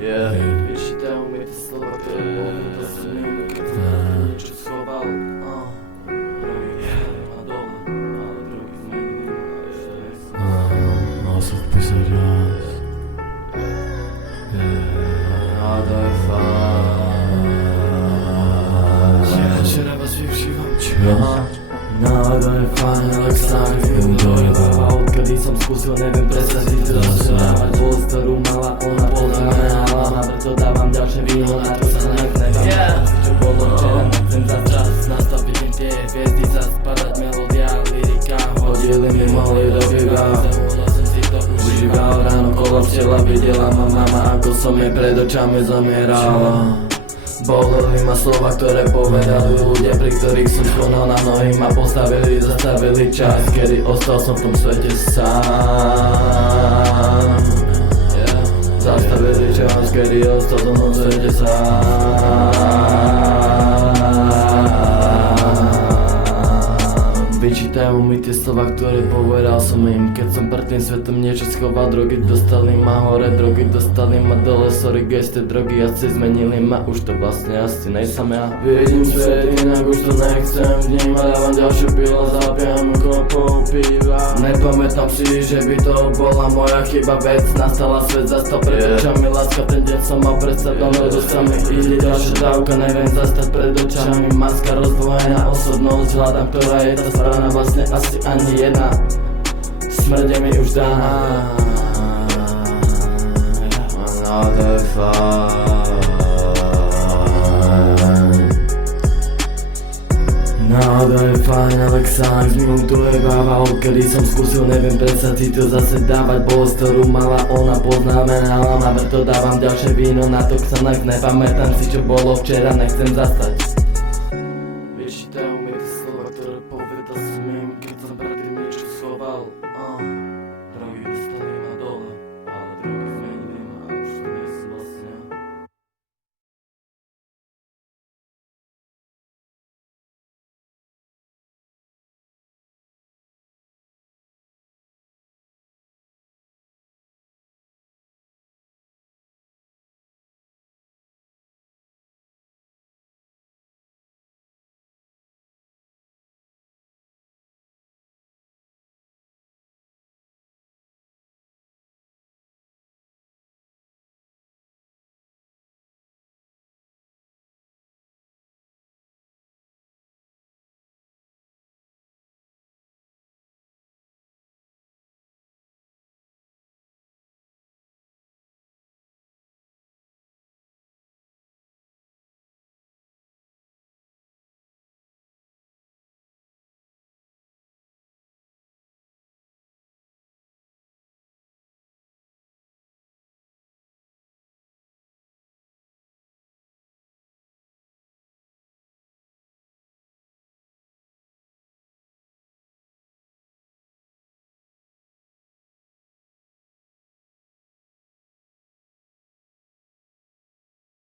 Vyčítajú mi tie slova, ktoré to si neviem, keď som niečo schoval. A dole, ale drogy zmenili a ešte raz. Mal som vpísať vás. Nádaj fajn. Včera vás využívam. Čo? Nádaj fajn, ale sám a odkedy som skúsil, neviem presadiť rozprávať bolesť, ktorú mala ona poznamenala. Na preto dávam ďalšie víno, na to sa nechnevam. Čo bolo včera, nechcem za čas nastaviť im tie hviezdy, sa spadať melódia, lyrika. Hodili mi mohli do piva, som si to užíval. Ráno kolo včela videla ma mama, ako som jej pred očami zomierala. Boleli ma slova, ktoré povedali ľudia, pri ktorých som skonal na nohy, ma postavili, zastavili čas, kedy ostal som v tom svete sám. Zastavili čas, kedy ostal som v tom svete sám. Vyčítajú mi tie slova, ktoré povedal som im, keď som pred tým svetom niečo schoval. Drogy dostali ma hore, drogy dostali ma dole, sorry guys, tie drogy asi zmenili ma, už to vlastne asi nejsem ja. Vidím svet inak, už to nechcem vnímať, dávam ďalšiu pilu, zapijam kopou piva. Nepamätám si, že by to bola moja chyba, vec nastala, svet zastal pred očami, láska, ten deň som mal pred sebou, no do sa mi ide ďalšia dávka, neviem zastať pred očami, maska rozdvojená, osobnosť hľadám, ktorá je tá správna, vlastne asi ani jedna, smrť je mi už daná. Nádaj fajn, nádaj fajn, ale sám s ním tu je báva, odkedy som skúsil, neviem presadiť to zase dávať bolesť, ktorú mala ona poznamenala, na preto dávam ďalšie víno, na to sa nepamätám si, čo bolo včera, nechcem zastať.